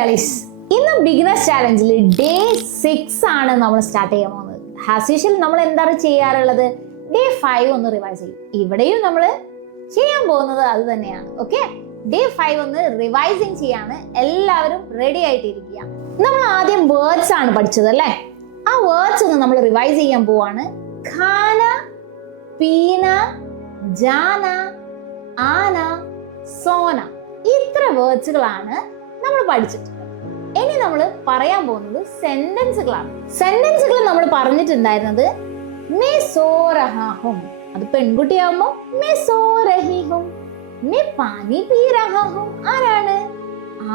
മലയാളീസ്, ഇന്ന് beginners ചാലഞ്ചിൽ day 6 ആണ് നമ്മൾ സ്റ്റാർട്ട് ചെയ്യാൻ പോകുന്നത്. ആസ് യൂഷ്വൽ നമ്മൾ എന്താണ് ചെയ്യാറുള്ളത്? ഡേ 5 ഒന്ന് റിവൈസ് ചെയ്യും. ഇവിടെയും നമ്മൾ ചെയ്യാൻ പോകുന്നത് അത് തന്നെയാണ്. ഓക്കെ, ഡേ 5 ഒന്ന് റിവൈസിങ് ചെയ്യാണ്. എല്ലാവരും റെഡി ആയിട്ടിരിക്കുക. നമ്മൾ ആദ്യം വേർഡ്സ് ആണ് പഠിച്ചത് അല്ലേ? ആ വേർഡ്സ് ഒന്ന് നമ്മൾ റിവൈസ് ചെയ്യാൻ പോവാണ്. ഖാന, പീന, ജാന, ആന, സോന, ഇത്ര വേർഡ്സുകളാണ് നമ്മൾ പഠിച്ചിട്ടുള്ളത്. ഇനി നമ്മൾ പറയാൻ പോകുന്നത് സെന്റൻസുകളാണ്. സെന്റൻസുകൾ നമ്മൾ പറഞ്ഞിട്ടുണ്ടായിരുന്നത് മേ സോ രഹാ ഹും, അത് പെൺകുട്ടിയാവുമ്പോ മേ സോ രഹി ഹും. മേ പാനി പീ രഹാ ഹും, ആരാണ്?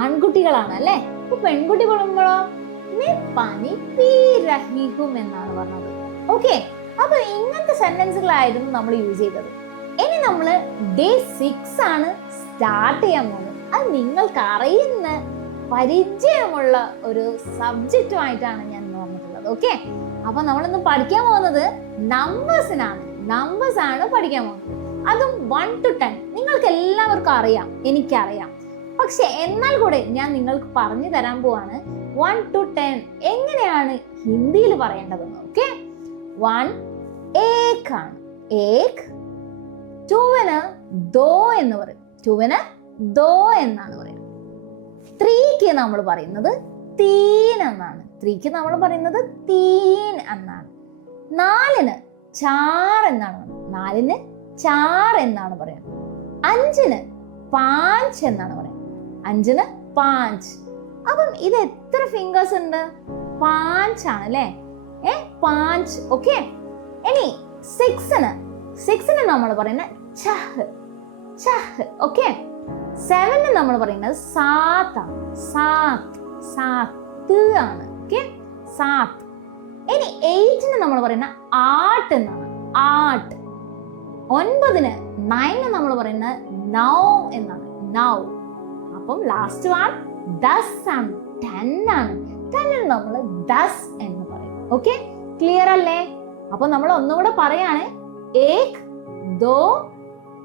ആൺകുട്ടികളാണ് അല്ലെ? അപ്പൊ പെൺകുട്ടി പറയുമ്പോഴോ മേ പാനി പീ രഹി ഹും എന്നാണ് പറഞ്ഞത്. ഓക്കെ, അപ്പൊ ഇങ്ങനത്തെ സെന്റൻസുകളായിരുന്നു നമ്മൾ യൂസ് ചെയ്തത്. ഇനി നമ്മൾ ഡേ 6 ആണ് സ്റ്റാർട്ട് ചെയ്യാൻ പോകുന്നത്. അത് നിങ്ങൾക്ക് അറിയുന്ന പരിചയമുള്ള ഒരു സബ്ജക്റ്റുമായിട്ടാണ് ഞാൻ വന്നിട്ടുള്ളത്. ഓക്കെ, അപ്പൊ നമ്മളിന്ന് പഠിക്കാൻ പോകുന്നത് നമ്പേഴ്സിനാണ്. നമ്പേഴ്സ് ആണ് പഠിക്കാൻ പോകുന്നത്. അതും 1 to 10. നിങ്ങൾക്ക് എല്ലാവർക്കും അറിയാം, എനിക്കറിയാം. പക്ഷെ എന്നാൽ കൂടെ ഞാൻ നിങ്ങൾക്ക് പറഞ്ഞു തരാൻ പോവാണ് 1 to 10 എങ്ങനെയാണ് ഹിന്ദിയിൽ പറയേണ്ടതെന്ന്. ഓക്കെ, 1 ഏക് ആണ്. ഏക്. 2-ന് ദോ എന്ന് പറയും. 2-ന് ദോ എന്നാണ് പറയുന്നത്. 3-ക്ക് നമ്മൾ പറയുന്നത് തീൻ എന്നാണ്. 3-ക്ക് നമ്മൾ പറയുന്നത് തീൻ എന്നാണ്. 4-ന് ചാർ എന്നാണ് പറയുന്നത്. 4-ന് ചാർ എന്നാണ് പറയുന്നത്. 5-ന് പാഞ്ച് എന്നാണ് പറയുന്നത്. 5-ന് പാഞ്ച്. അപ്പം ഇത് എത്ര ഫിംഗേഴ്സ് ഉണ്ട്? 5 ആണ് അല്ലേ? പാഞ്ച്. ഓക്കെ, ഇനി 6-ന് നമ്മൾ പറയുന്നത് ചഹ്, ചഹ്. ഓക്കെ, 7-ന് നമ്മൾ പറയുന്നത് സാത്ത് ആണ്. സാത്ത്, സാത്ത് ആണ്. ഓക്കെ, സാത്ത്. ഇനി 8-ന് നമ്മൾ പറയുന്ന ആട്ട് എന്നാണ്. ആട്ട്. 9-ന് 9-ന് നമ്മൾ പറയുന്നത് നൗ എന്നാണ്. നൗ. അപ്പം ലാസ്റ്റ് വൺ 10 ആണ്. 10 ആണ്. 10-ന് നമ്മൾ 10 എന്ന് പറയും. ഓക്കെ, ക്ലിയർ അല്ലേ? അപ്പൊ നമ്മൾ ഒന്നുകൂടെ പറയാണ്. ഏക്, ദോ,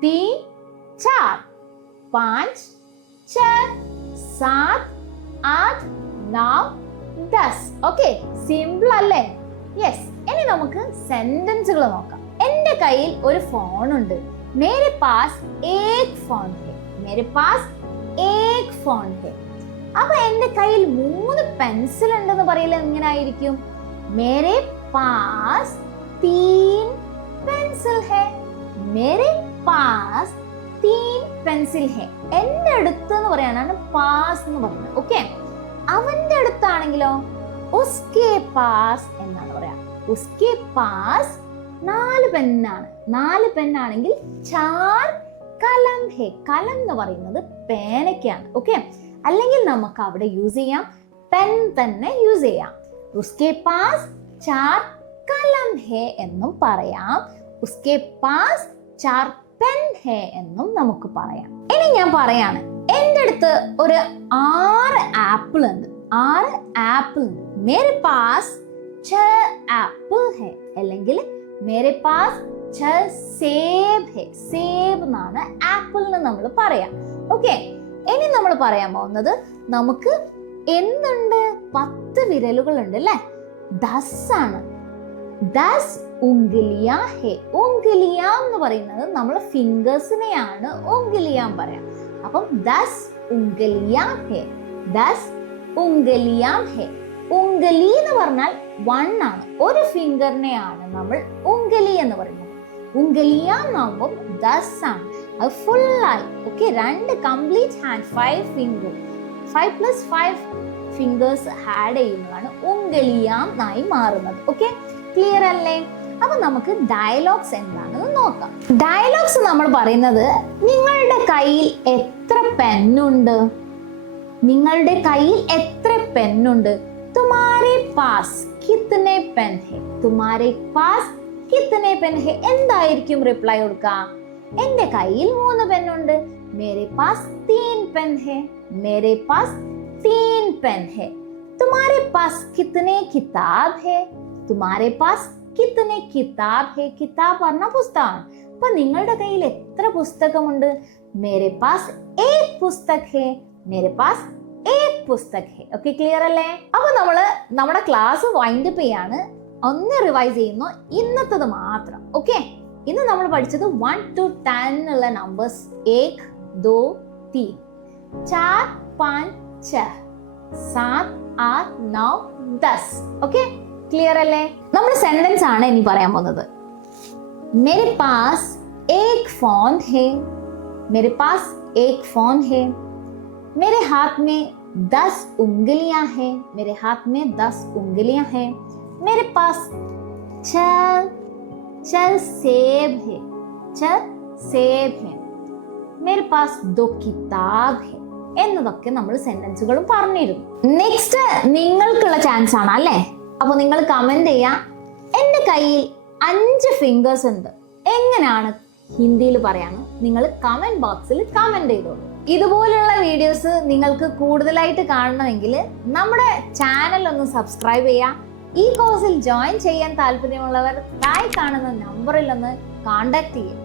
തീൻ, ചാർ, 5, 6, 7, 8, 9, 10. ഓക്കെ, സിമ്പിൾ അല്ലേ? യെസ്. ഇനി നമുക്ക് സെന്റൻസുകൾ നോക്കാം. എന്റെ കയ്യിൽ ഒരു ഫോൺ ഉണ്ട്. മേരെ പാസ് ഏക് ഫോൺ ഹെ. മേരെ പാസ് ഏക് ഫോൺ ഹെ. അപ്പൊ എന്റെ കയ്യിൽ 3 പെൻസിൽ ഉണ്ടെന്ന് പറയില്ല, എങ്ങനെ ആയിരിക്കും? മേരെ പാസ് തീൻ പെൻസിൽ ഹെ. മേരെ പാസ് തീൻ പെൻസിൽ ഹെ. എന്റെ അടുത്ത് എന്ന് പറയാനാണ് പാസ് എന്ന് പറയുന്നത്. ഓക്കെ, അവന്റെ അടുത്താണെങ്കിലോ ഉസ്കെ പാസ് എന്നാണ് പറയാ. ഉസ്കെ പാസ് 4 പെന്നാണ്. 4 പെന്നാണെങ്കിൽ ചാർ കലം ഹെ. കലം എന്ന് പറയുന്നത് പേനയ്ക്കാണ്. ഓക്കെ, അല്ലെങ്കിൽ നമുക്ക് അവിടെ യൂസ് ചെയ്യാം, പെൻ തന്നെ യൂസ് ചെയ്യാം. ഉസ്കെ പാസ് ചാർ കലം ഹെ എന്നും പറയാം. ഉസ്കെ പാസ് ചാർ പെൻ ഹെ എന്നും നമുക്ക് പറയാം. ഇനി ഞാൻ പറയാണ്, എന്റെ അടുത്ത് ഒരു 6 ആപ്പിൾ ഉണ്ട്. 6 ആപ്പിൾ ഉണ്ട്. മേരെ പാസ് 6 ആപ്പിൾ ഹെ. അല്ലെങ്കിൽ മേരെ പാസ് 6 സേബ് ഹെ. സേബ് എന്നാണ് ആപ്പിളിന് നമ്മൾ പറയാം. ഓക്കെ, ഇനി നമ്മൾ പറയാൻ പോകുന്നത്, നമുക്ക് എന്തുണ്ട്? 10 വിരലുകളുണ്ട് അല്ലെ? 10 ആണ്. 10 ഉംഗലിയാ ഹെ. ഉംഗലിയാ എന്ന് പറയുന്നത് നമ്മൾ ഫിംഗേഴ്സിനെയാണ് ഉംഗലിയാ പറയാം. അപ്പം 10 ഉംഗലിയാ ഹെ. 10 ഉംഗലിയാ ഹെ. ഉംഗലി എന്ന് പറഞ്ഞാൽ 1 ആണ്. ഒരു ഫിംഗറിനെയാണ് നമ്മൾ ഉംഗലി എന്ന് പറയുന്നത്. ഉംഗലിയാ എന്നാകുമ്പോൾ 10 ആണ്. അത് ഫുൾ ആയി. Okay, 2 complete hand, 5 finger, 5 + 5 fingers add ചെയ്യുന്നതാണ് ഉംഗലിയാം ആയി മാറുന്നത്. ഓക്കെ, ക്ലിയർ അല്ലേ? അപ്പൊ നമുക്ക് ഡയലോഗ്സ് എന്താണെന്ന് നോക്കാം. ഡയലോഗ്സ് നമ്മൾ പറയുന്നത്, നിങ്ങളുടെ കയ്യിൽ എത്ര പെന്നുണ്ട്? നിങ്ങളുടെ കയ്യിൽ എത്ര പെന്നുണ്ട്? തുമാരെ പാസ് കിത്തനെ പെൻ ഹെ. തുമാരെ പാസ് കിത്തനെ പെൻ ഹെ. എന്തായിരിക്കും റിപ്ലൈ കൊടുക്കുക? എന്റെ കയ്യിൽ 3 പെന്നുണ്ട്. മേരെ പാസ് 3 പെൻ ഹെ. മേരെ പാസ് 3 പെൻ ഹെ. തുമാരെ പാസ് കിത്തനെ കിതാബ് ഹെ. തുമാരെ പാസ് കിത്തനെ കിതാബ് ഹെ. കിതാബ് പറഞ്ഞ പുസ്തകമാണ്. അപ്പൊ നിങ്ങളുടെ കയ്യിൽ എത്ര പുസ്തകമുണ്ട്? മേരെ പാസ് ഏക് പുസ്തക് ഹെ. മേരെ പാസ് ഏക് പുസ്തക് ഹെ. ഓക്കെ, ക്ലിയർ അല്ലേ? അപ്പൊ നമ്മള് നമ്മുടെ ക്ലാസ് വൈൻഡപ്പ് ചെയ്യാണ്. ഒന്ന് റിവൈസ് ചെയ്യുന്നു, ഇന്നത്തത് മാത്രം. ഓക്കെ, ഇന്ന് നമ്മൾ പഠിച്ചത് 1 to 10 ഉള്ള നമ്പേഴ്സ്. 1 2 3 4 5 6 7 8 9 10. ഓക്കെ, ക്ലിയർ അല്ലേ? നമ്മൾ സെന്റൻസ് ആണ് ഇനി പറയാൻ പോകുന്നത്. मेरे पास एक फोन है, मेरे पास एक फोन है, मेरे हाथ में 10 उंगलियां हैं, मेरे हाथ में 10 उंगलियां हैं, मेरे पास 6 सेब है, 6 सेब है, मेरे पास 2 किताब है. എന്നതൊക്കെ നമ്മൾ സെന്റൻസുകളും പറഞ്ഞിരുന്നു. നെക്സ്റ്റ് നിങ്ങൾക്കുള്ള ചാൻസ് ആണ് അല്ലേ? അപ്പോൾ നിങ്ങൾ കമന്റ് ചെയ്യാം, എൻ്റെ കയ്യിൽ 5 ഫിംഗേഴ്സ് ഉണ്ട്, എങ്ങനെയാണ് ഹിന്ദിയിൽ പറയാന്ന് നിങ്ങൾ കമന്റ് ബോക്സിൽ കമന്റ് ചെയ്തോളൂ. ഇതുപോലുള്ള വീഡിയോസ് നിങ്ങൾക്ക് കൂടുതലായിട്ട് കാണണമെങ്കിൽ നമ്മുടെ ചാനൽ ഒന്ന് സബ്സ്ക്രൈബ് ചെയ്യുക. ഈ കോഴ്സിൽ ജോയിൻ ചെയ്യാൻ താല്പര്യമുള്ളവർ താഴെ കാണുന്ന നമ്പറിൽ ഒന്ന് കോൺടാക്ട് ചെയ്യുക.